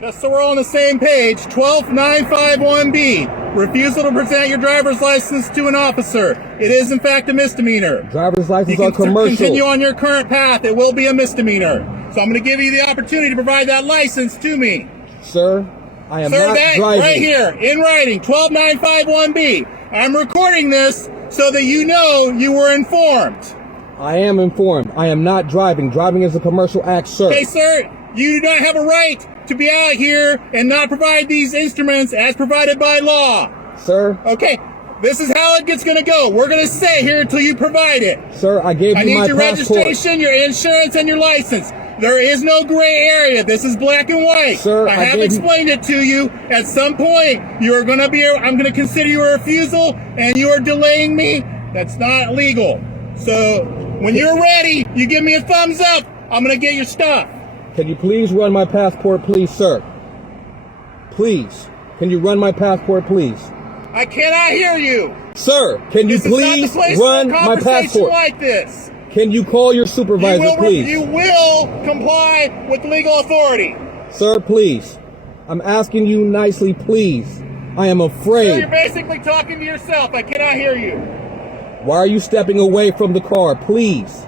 Just so we're all on the same page, 12951B, refusal to present your driver's license to an officer. It is, in fact, a misdemeanor. Driver's license you on can commercial. Continue on your current path. It will be a misdemeanor. So I'm going to give you the opportunity to provide that license to me. Sir, I am Sir, not that driving. right here, in writing, 12951B. I'm recording this so that you know you were informed. I am informed. I am not driving. Driving is a commercial act, sir. Okay, sir, you do not have a right to be out here and not provide these instruments as provided by law. Sir? Okay, this is how it's going to go. We're going to stay here until you provide it. Sir, I gave you my passport. I need your registration, your insurance, and your license. There is no gray area. This is black and white. Sir, I have explained it to you. At some point, you are going to be. I'm going to consider you a refusal, and you are delaying me. That's not legal. So when you're ready, you give me a thumbs up. I'm going to get your stuff. Can you please run my passport, please, sir? Please. Can you run my passport, please? I cannot hear you. Sir, can you please run my passport? Like this. Can you call your supervisor, please? You will comply with legal authority. Sir, please. I'm asking you nicely, please. I am afraid. Sir, you're basically talking to yourself. I cannot hear you. Why are you stepping away from the car, please?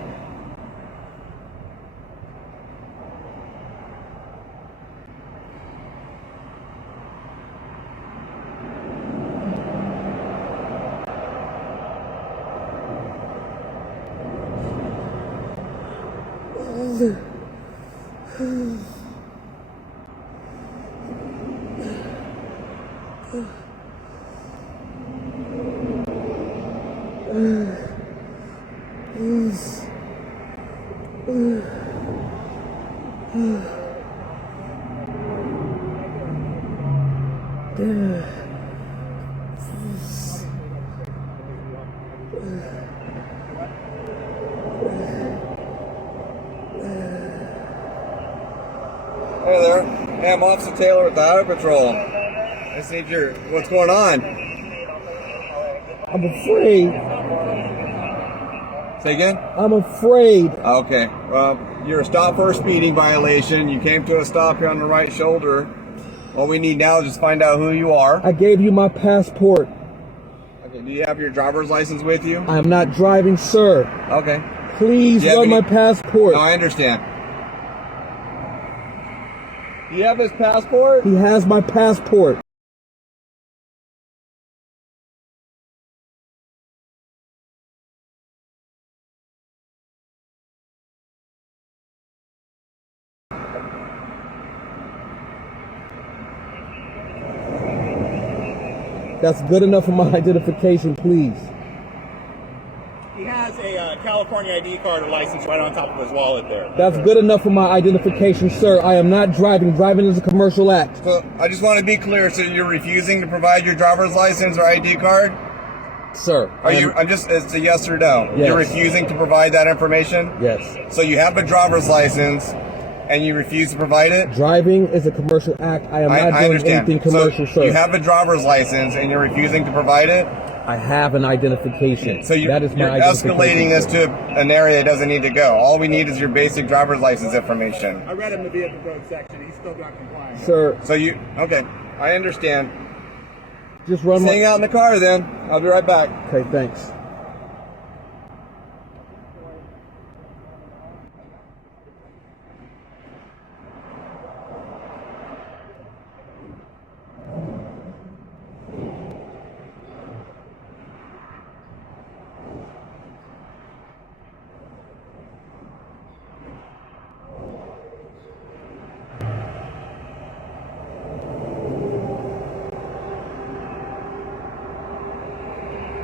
Hey there, hey, I'm Officer Taylor with the Highway Patrol. Let's see if you're, what's going on? I'm afraid. Say again? I'm afraid. Okay, well, you're a stop for a speeding violation. You came to a stop here on the right shoulder. All we need now is just find out who you are. I gave you my passport. Okay, do you have your driver's license with you? I am not driving, sir. Okay. Please run my passport. No, I understand. Do you have his passport? He has my passport. That's good enough for my identification, please. He has a California ID card or license right on top of his wallet there. That's good enough for my identification, sir. I am not driving. Driving is a commercial act. So I just want to be clear. So you're refusing to provide your driver's license or ID card? Sir. It's a yes or no. Yes. You're refusing to provide that information? Yes. So you have a driver's license and you refuse to provide it? Driving is a commercial act. I am not doing anything commercial, so sir. You have a driver's license and you're refusing to provide it? I have an identification. So you're escalating this to an area it doesn't need to go. All we need is your basic driver's license information. I read him the vehicle code section. He's still not complying. Sir. So okay, I understand. Just run hang out in the car then. I'll be right back. Okay, thanks.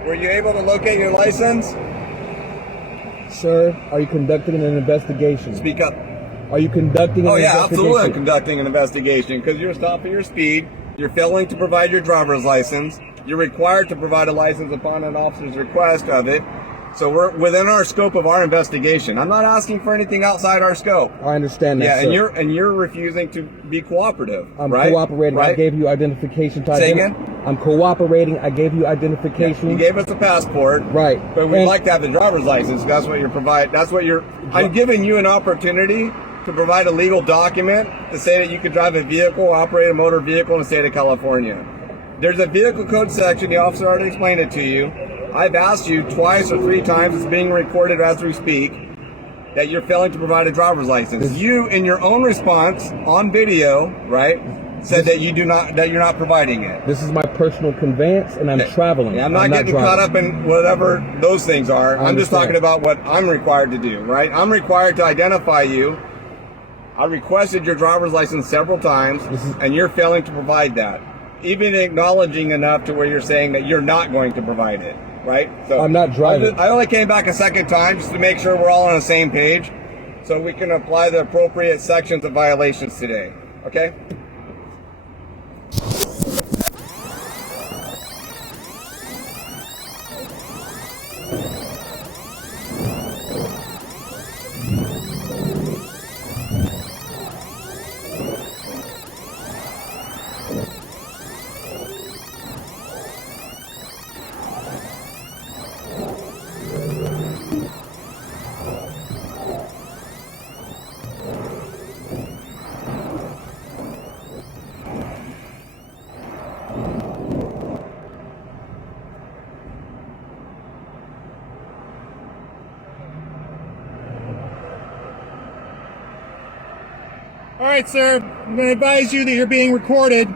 Were you able to locate your license? Sir, are you conducting an investigation? Speak up. Are you conducting an investigation? Oh yeah, absolutely I'm conducting an investigation because you're stopping your speed, you're failing to provide your driver's license, you're required to provide a license upon an officer's request of it. So we're within our scope of our investigation. I'm not asking for anything outside our scope. I understand that, yeah, sir. and you're refusing to be cooperative. I'm right? cooperating. Right? I gave you identification. Say again? I'm cooperating. I gave you identification. You gave us a passport. Right. But we'd like to have the driver's license. That's what you're I'm giving you an opportunity to provide a legal document to say that you could drive a vehicle or operate a motor vehicle in the state of California. There's a vehicle code section. The officer already explained it to you. I've asked you twice or 3 times, it's being recorded as we speak, that you're failing to provide a driver's license. You, in your own response on video, right, said that you're not providing it. This is my personal conveyance, and I'm traveling. Yeah, I'm not getting caught up in whatever those things are. I'm just talking about what I'm required to do, right? I'm required to identify you. I requested your driver's license several times, and you're failing to provide that. Even acknowledging enough to where you're saying that you're not going to provide it, right? So I'm not driving. I only came back a second time just to make sure we're all on the same page so we can apply the appropriate sections of violations today, okay? All right, sir. I'm going to advise you that you're being recorded.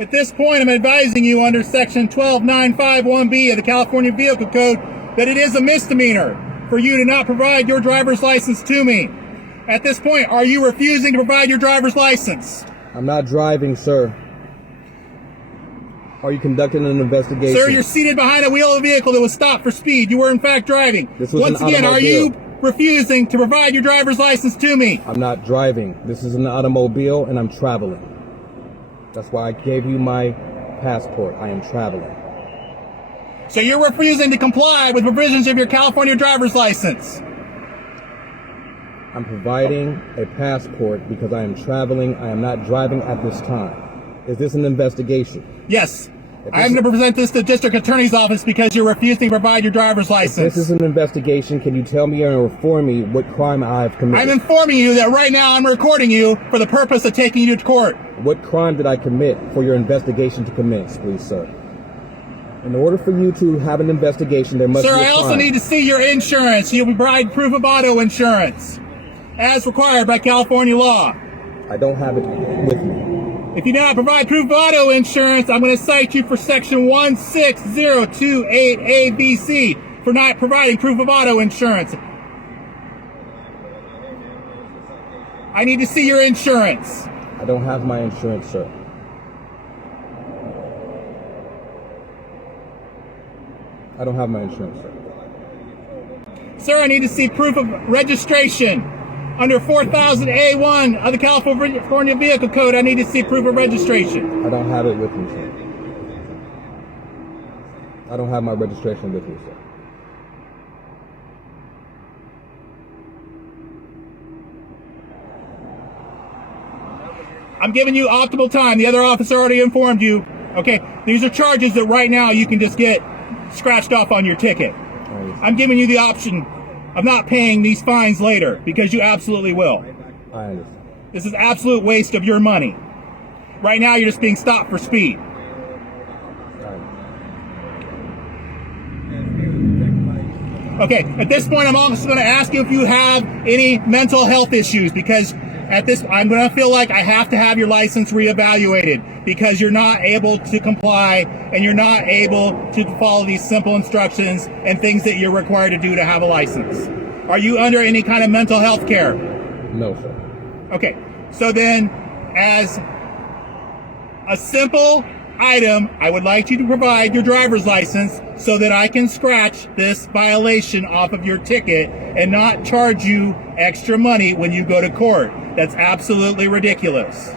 At this point, I'm advising you under Section 12951B of the California Vehicle Code that it is a misdemeanor for you to not provide your driver's license to me. At this point, are you refusing to provide your driver's license? I'm not driving, sir. Are you conducting an investigation? Sir, you're seated behind the wheel of a vehicle that was stopped for speed. You were in fact driving. This was Once an again, are you automobile. refusing to provide your driver's license to me? I'm not driving. This is an automobile, and I'm traveling. That's why I gave you my passport. I am traveling. So you're refusing to comply with provisions of your California driver's license? I'm providing a passport because I am traveling. I am not driving at this time. Is this an investigation? Yes. I'm going to present this to the district attorney's office because you're refusing to provide your driver's license. If this is an investigation, can you tell me or inform me what crime I've committed? I'm informing you that right now I'm recording you for the purpose of taking you to court. What crime did I commit for your investigation to commence, please, sir? In order for you to have an investigation, there must be a Sir, crime. I also need to see your insurance. You'll provide proof of auto insurance, as required by California law. I don't have it with me. If you do not provide proof of auto insurance, I'm going to cite you for Section 16028ABC for not providing proof of auto insurance. I need to see your insurance. I don't have my insurance, sir. I don't have my insurance, sir. Sir, I need to see proof of registration. Under 4000A1 of the California Vehicle Code, I need to see proof of registration. I don't have it with me, sir. I don't have my registration with me, sir. I'm giving you optimal time. The other officer already informed you. Okay, these are charges that right now you can just get scratched off on your ticket. I'm giving you the option of not paying these fines later because you absolutely will. I understand. This is absolute waste of your money. Right now you're just being stopped for speed. Okay, at this point I'm also going to ask you if you have any mental health issues because at this I'm going to feel like I have to have your license reevaluated because you're not able to comply and you're not able to follow these simple instructions and things that you're required to do to have a license. Are you under any kind of mental health care? No, sir. Okay, so then as a simple item, I would like you to provide your driver's license so that I can scratch this violation off of your ticket and not charge you extra money when you go to court. That's absolutely ridiculous.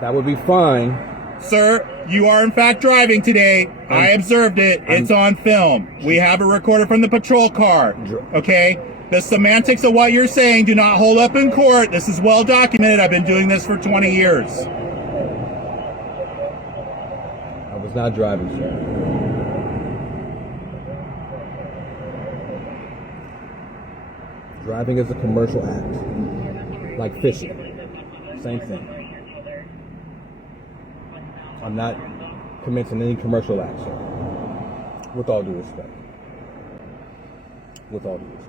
That would be fine. Sir, you are in fact driving today. I observed it. It's on film. We have a recorder from the patrol car. Okay? The semantics of what you're saying do not hold up in court. This is well documented. I've been doing this for 20 years. I was not driving, sir. Driving is a commercial act. like fishing. Same thing. I'm not commencing any commercial action. With all due respect. With all due respect.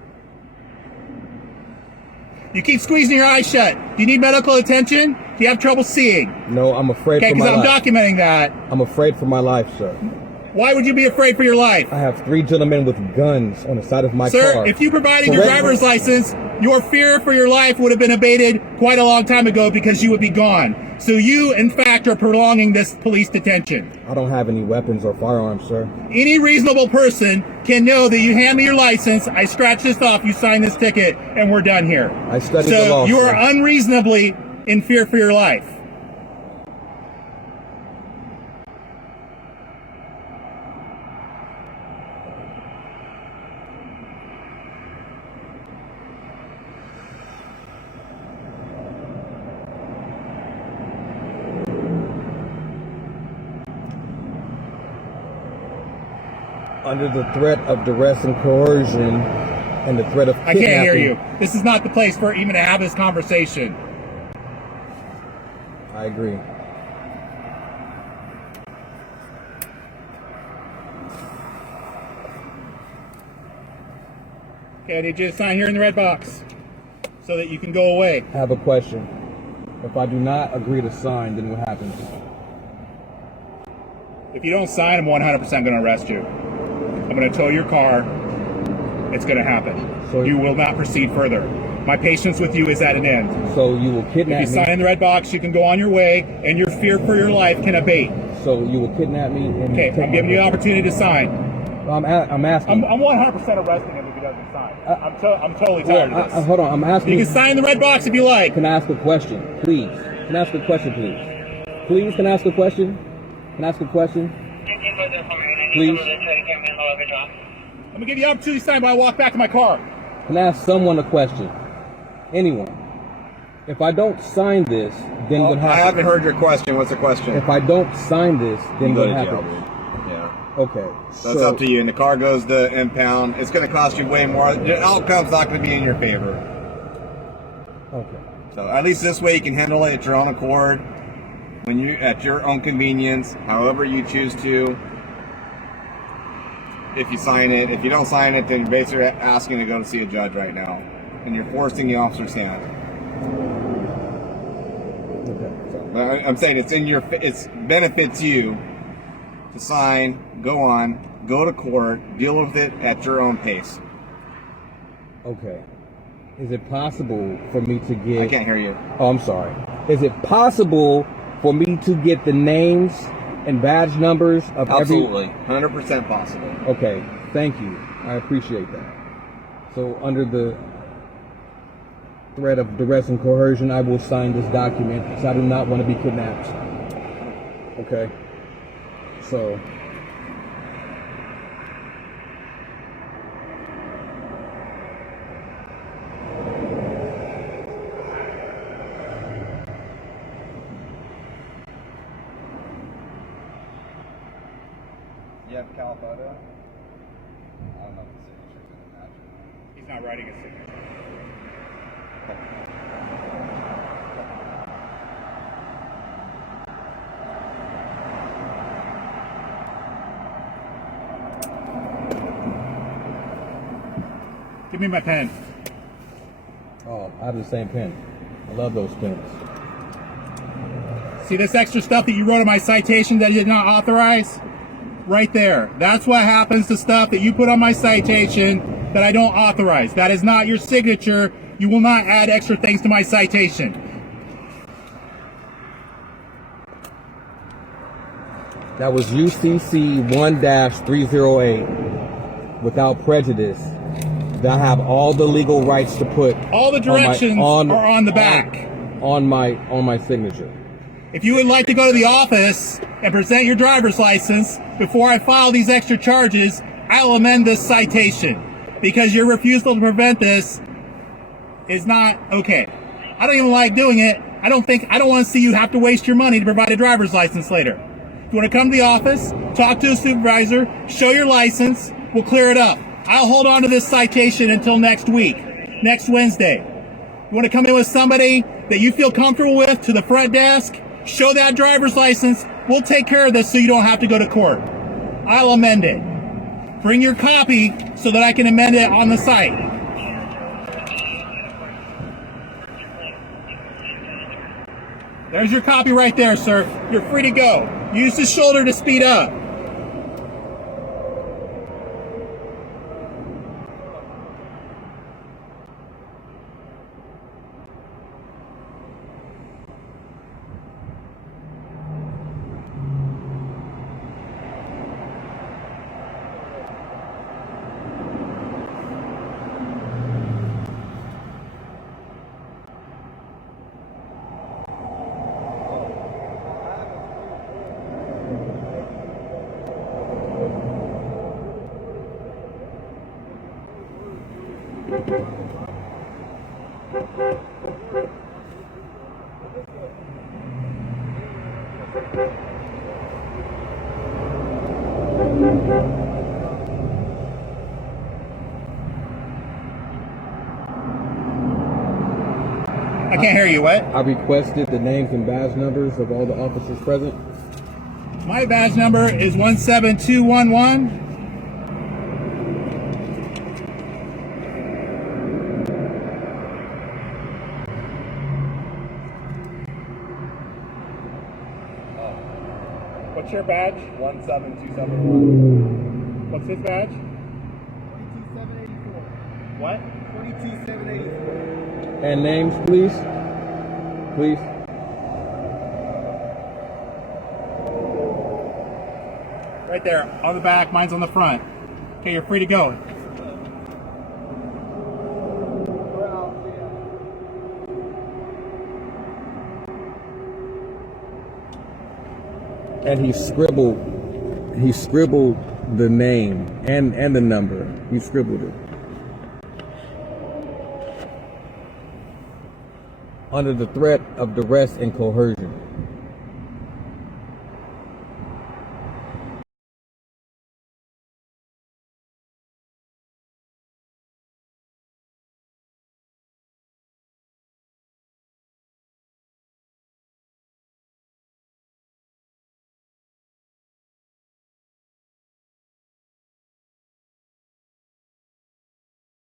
You keep squeezing your eyes shut. Do you need medical attention? Do you have trouble seeing? No, I'm afraid Okay, for my because I'm life. documenting that. I'm afraid for my life, sir. Why would you be afraid for your life? I have 3 gentlemen with guns on the side of my Sir, car. if you provided your driver's license, your fear for your life would have been abated quite a long time ago because you would be gone. So you, in fact, are prolonging this police detention. I don't have any weapons or firearms, sir. Any reasonable person can know that you hand me your license, I scratch this off, you sign this ticket, and we're done here. I studied the law, So you sir. are unreasonably in fear for your life. Under the threat of duress and coercion and the threat of I kidnapping. can't hear you. This is not the place for even to have this conversation. I agree. Okay, I need you to sign here in the red box so that you can go away. I have a question. If I do not agree to sign, then what happens? If you don't sign, I'm 100% going to arrest you. I'm going to tow your car. It's going to happen. So you will not proceed further. My patience with you is at an end. So you will kidnap If you me. sign in the red box, you can go on your way, and your fear for your life can abate. So you will kidnap me and Okay, take I'm giving my- you the opportunity to sign. I'm asking. I'm 100% arresting him if he doesn't sign. I'm totally tired of this. Hold on, I'm asking. You can sign in the red box if you like. Can I ask a question, please? Can I ask a question, please? Please, can I ask a question? Can I ask a question? Please. I'm going to give you the opportunity to sign, but I'll walk back to my car. Can I ask someone a question? Anyone. If I don't sign this, then what I happens? haven't heard your question. What's the question? If I don't sign this, then Go what to jail, happens? dude. Yeah. Okay. So it's up to you. And the car goes to impound. It's going to cost you way more. The outcome's not going to be in your favor. Okay. So at least this way you can handle it at your own accord, when you at your own convenience, however you choose to. If you sign it, if you don't sign it, then you're basically asking to go to see a judge right now, and you're forcing the officer's hand. Okay. But I'm saying it benefits you to sign, go on, go to court, deal with it at your own pace. Okay. Is it possible for me to get... I can't hear you. Oh, I'm sorry. Is it possible for me to get the names and badge numbers of Absolutely. 100% possible. Okay, thank you. I appreciate that. So under the threat of duress and coercion, I will sign this document because I do not want to be kidnapped. Okay? So... You have Cal photo? I don't know if the signature's going to match. He's not writing a signature. Give me my pen. Oh, I have the same pen. I love those pens. See this extra stuff that you wrote in my citation that you did not authorize? Right there. That's what happens to stuff that you put on my citation that I don't authorize. That is not your signature. You will not add extra things to my citation. That was UCC 1-308 without prejudice. That I have all the legal rights to put All the directions are on the back. on my signature. If you would like to go to the office and present your driver's license before I file these extra charges, I'll amend this citation because your refusal to prevent this is not okay. I don't even like doing it. I don't want to see you have to waste your money to provide a driver's license later. If you want to come to the office, talk to a supervisor, show your license, we'll clear it up. I'll hold on to this citation until next week, next Wednesday. You want to come in with somebody that you feel comfortable with to the front desk, show that driver's license. We'll take care of this so you don't have to go to court. I'll amend it. Bring your copy so that I can amend it on the site. There's your copy right there, sir. You're free to go. Use the shoulder to speed up. I can't hear you. What? I requested the names and badge numbers of all the officers present. My badge number is 17211. What's your badge? 17271. What's his badge? 22784. What? 22784. And names, please. Please. Right there, on the back, mine's on the front. Okay, you're free to go. And he scribbled the name and the number. He scribbled it. Under the threat of duress and coercion.